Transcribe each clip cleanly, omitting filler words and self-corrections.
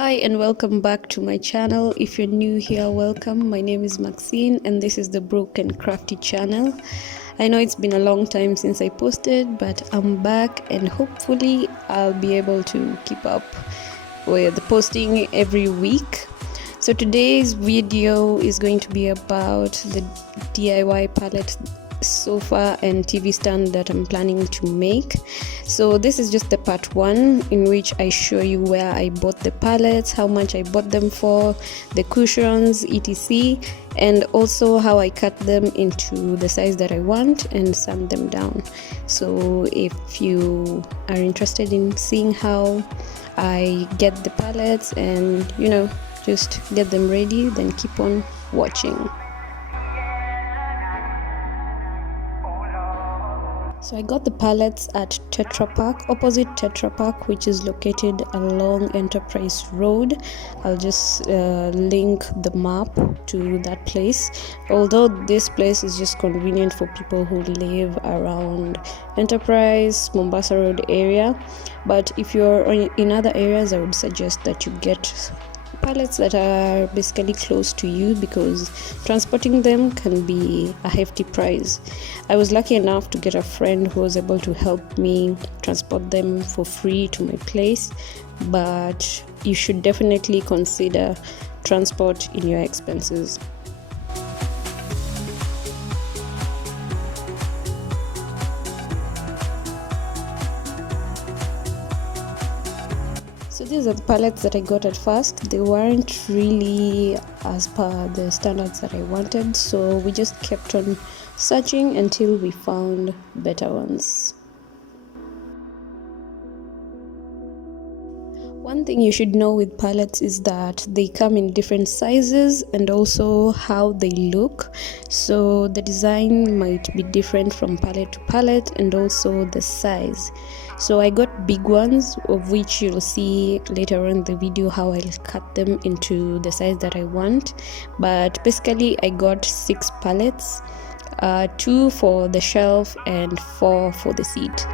Hi and welcome back to my channel. If you're new here, welcome. My name is Maxine and this is the Broken Crafty channel. I know it's been a long time since I posted, but I'm back and hopefully I'll be able to keep up with posting every week. So today's video is going to be about the DIY pallet sofa and TV stand that I'm planning to make. So this is just the part one, in which I show you where I bought the pallets, how much I bought them for, the cushions, etc, and also how I cut them into the size that I want and sand them down. So if you are interested in seeing how I get the pallets and just get them ready, then keep on watching. So I got the pallets at Tetra Pak, opposite Tetra Pak, which is located along Enterprise Road. I'll just link the map to that place. Although this place is just convenient for people who live around Enterprise, Mombasa Road area. But if you're in other areas, I would suggest that you get pallets that are basically close to you, because transporting them can be a hefty price. I was lucky enough to get a friend who was able to help me transport them for free to my place, but you should definitely consider transport in your expenses. So these are the pallets that I got at first. They weren't really as per the standards that I wanted, so we just kept on searching until we found better ones. One thing you should know with pallets is that they come in different sizes and also how they look. So the design might be different from pallet to pallet, and also the size. So I got big ones, of which you'll see later on in the video how I'll cut them into the size that I want. But basically I got 6 pallets, 2 for the shelf and 4 for the seat.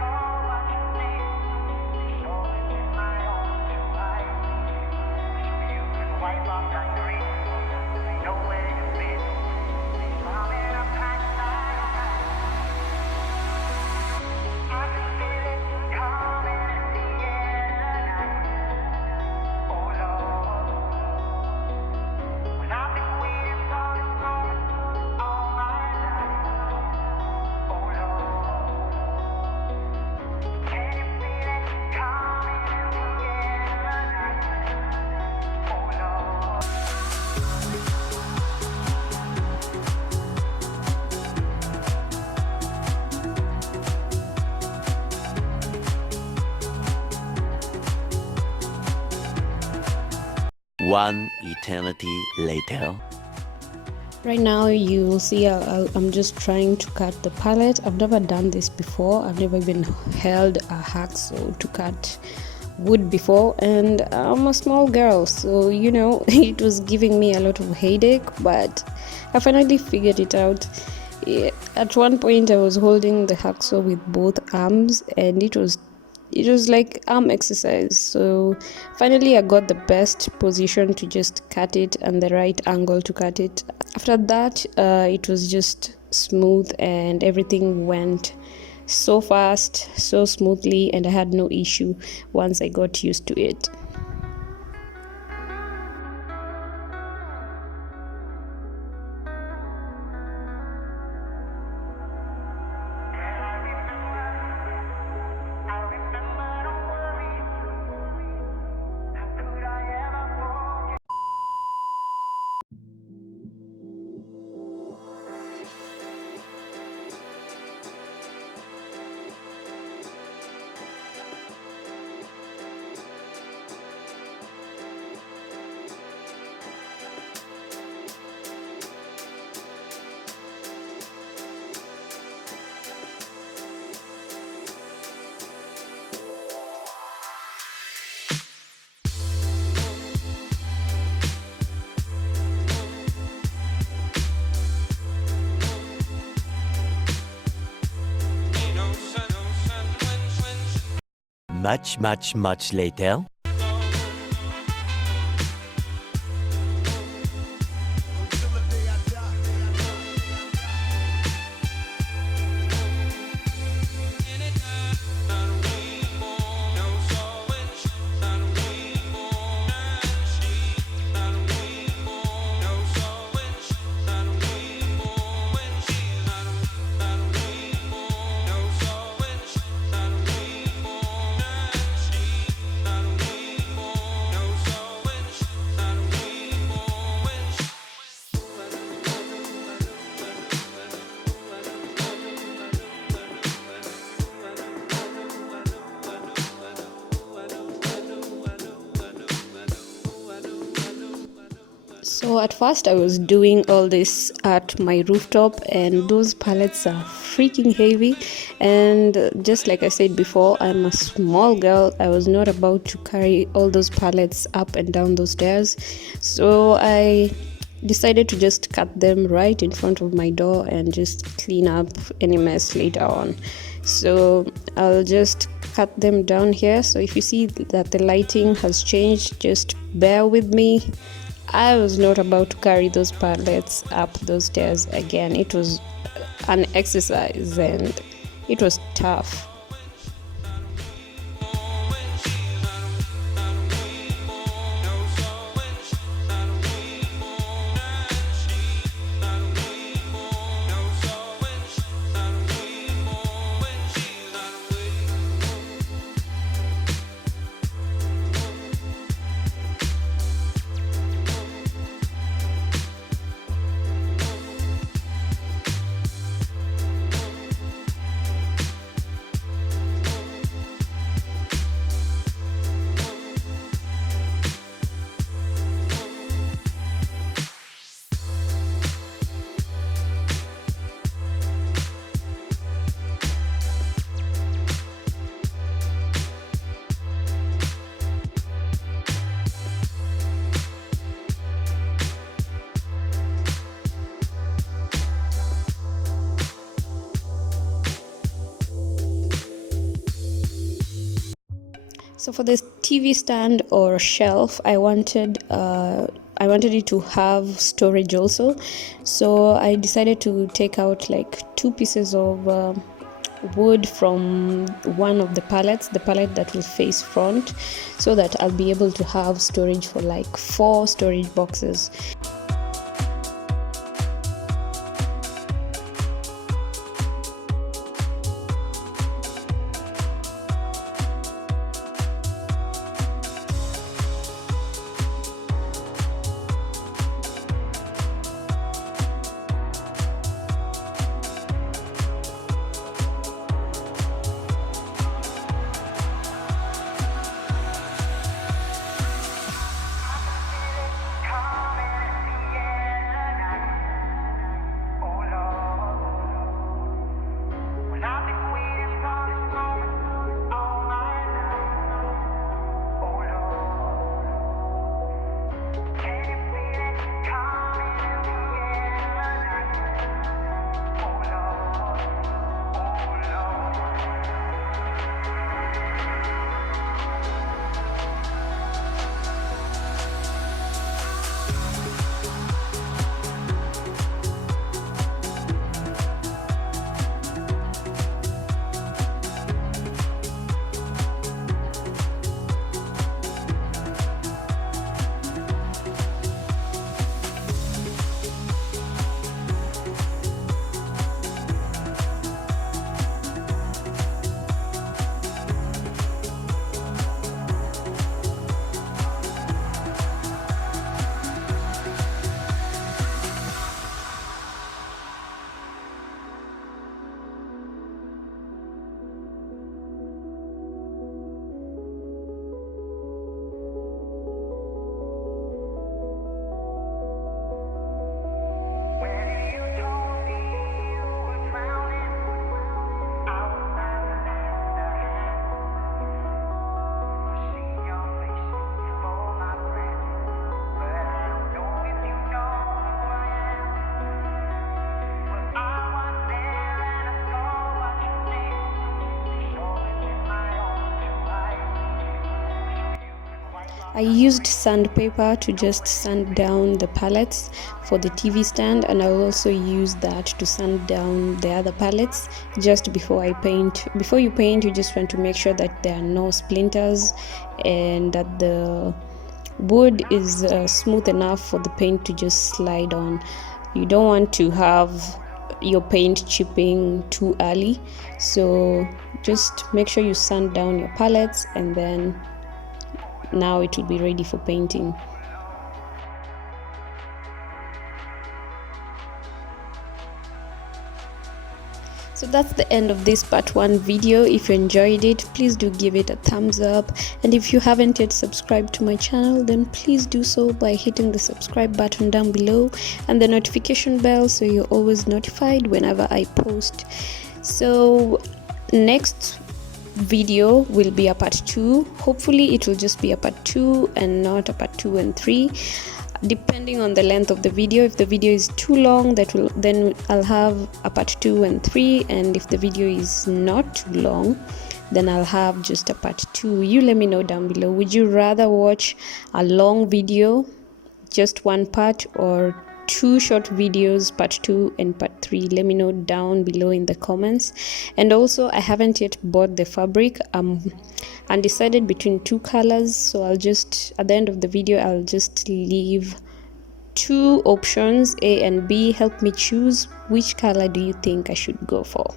One eternity later. Right now you'll see I'm just trying to cut the pallet. I've never done this before. I've never even held a hacksaw to cut wood before, and I'm a small girl, so it was giving me a lot of headache, but I finally figured it out. At one point I was holding the hacksaw with both arms, and it was like arm exercise. So finally I got the best position to just cut it and the right angle to cut it. After that it was just smooth, and everything went so fast, so smoothly, and I had no issue once I got used to it. Much later. So at first I was doing all this at my rooftop, and those pallets are freaking heavy, and just like I said before, I'm a small girl. I was not about to carry all those pallets up and down those stairs, so I decided to just cut them right in front of my door and just clean up any mess later on. So I'll just cut them down here. So if you see that the lighting has changed, just bear with me. I was not about to carry those pallets up those stairs again. It was an exercise and it was tough. So for this TV stand or shelf, I wanted it to have storage also. So I decided to take out like 2 pieces of wood from one of the pallets, the pallet that will face front, so that I'll be able to have storage for like 4 storage boxes. I used sandpaper to just sand down the pallets for the TV stand, and I will also use that to sand down the other pallets just before I paint. Before you paint, you just want to make sure that there are no splinters and that the wood is smooth enough for the paint to just slide on. You don't want to have your paint chipping too early, so just make sure you sand down your pallets, and then now it will be ready for painting. So that's the end of this part 1 video. If you enjoyed it, please do give it a thumbs up, and if you haven't yet subscribed to my channel, then please do so by hitting the subscribe button down below and the notification bell so you're always notified whenever I post. So next video will be a part 2. Hopefully it will just be a part 2 and not a part 2 and 3, depending on the length of the video. If the video is too long, then I'll have a part 2 and 3, and if the video is not too long, then I'll have just a part 2. You let me know down below, would you rather watch a long video, just one part, or 2 short videos, part 2 and part 3? Let me know down below in the comments. And also, I haven't yet bought the fabric. Undecided between 2 colors, so I'll just, at the end of the video, I'll just leave 2 options, A and B. Help me choose which color do you think I should go for.